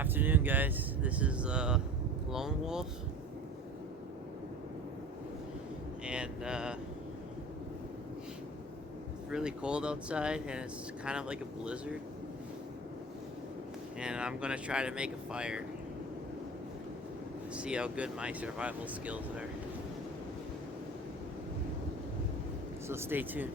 Afternoon, guys. This is Lone Wolf, and it's really cold outside, and it's kind of like a blizzard. And I'm gonna try to make a fire. See how good my survival skills are. So stay tuned.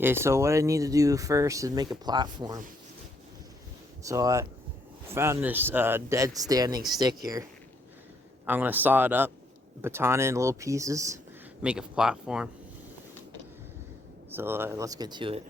Okay, so what I need to do first is make a platform. So I found this dead standing stick here. I'm gonna saw it up, baton it in little pieces, make a platform. So let's get to it.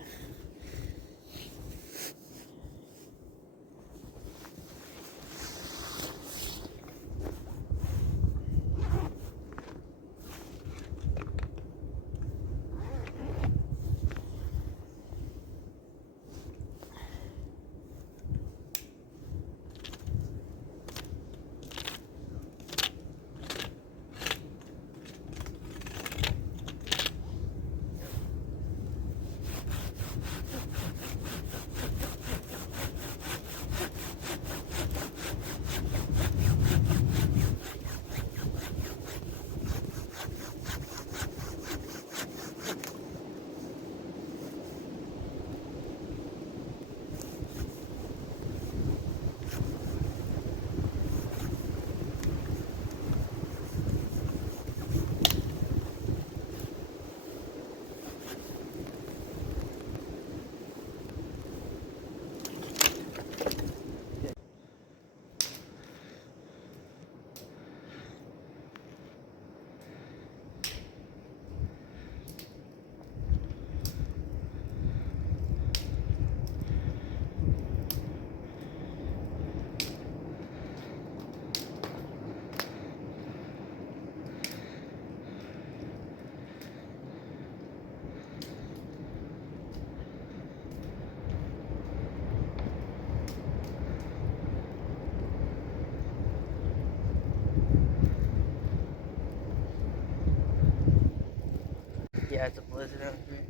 Yeah, it's a blizzard out here.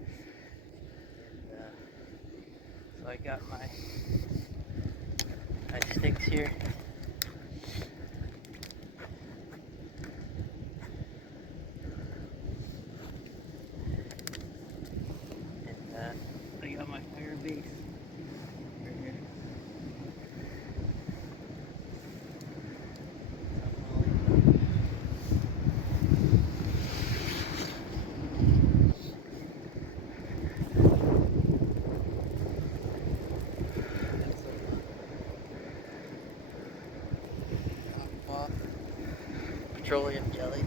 And, so I got my sticks here. And I got my fire base right here. Petroleum jelly.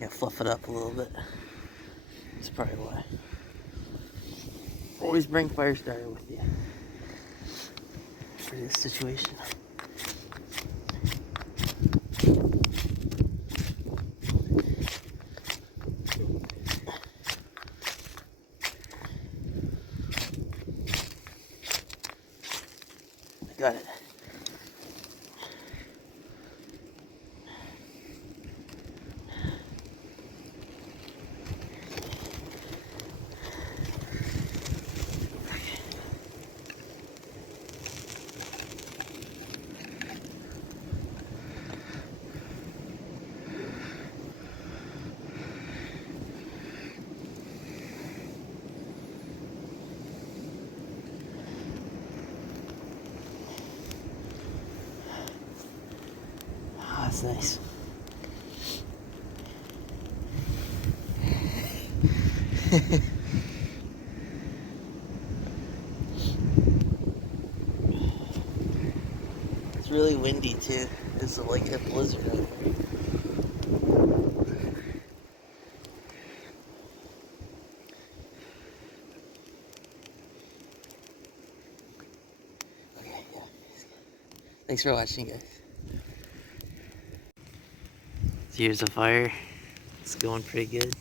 Yeah, fluff it up a little bit. That's probably why. Always bring fire starter with you for this situation. That's nice. It's really windy too. It's like a blizzard out there. Okay, yeah. Thanks for watching, guys. Here's the fire. It's going pretty good.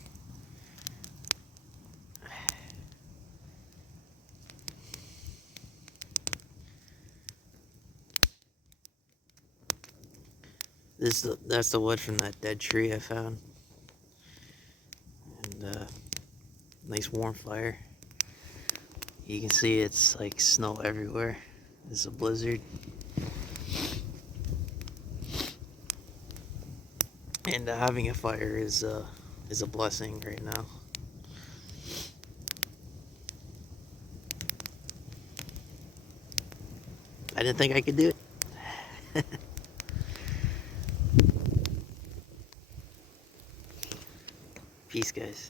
That's the wood from that dead tree I found. And nice warm fire. You can see it's like snow everywhere. It's a blizzard. And having a fire is a blessing right now. I didn't think I could do it. Peace, guys.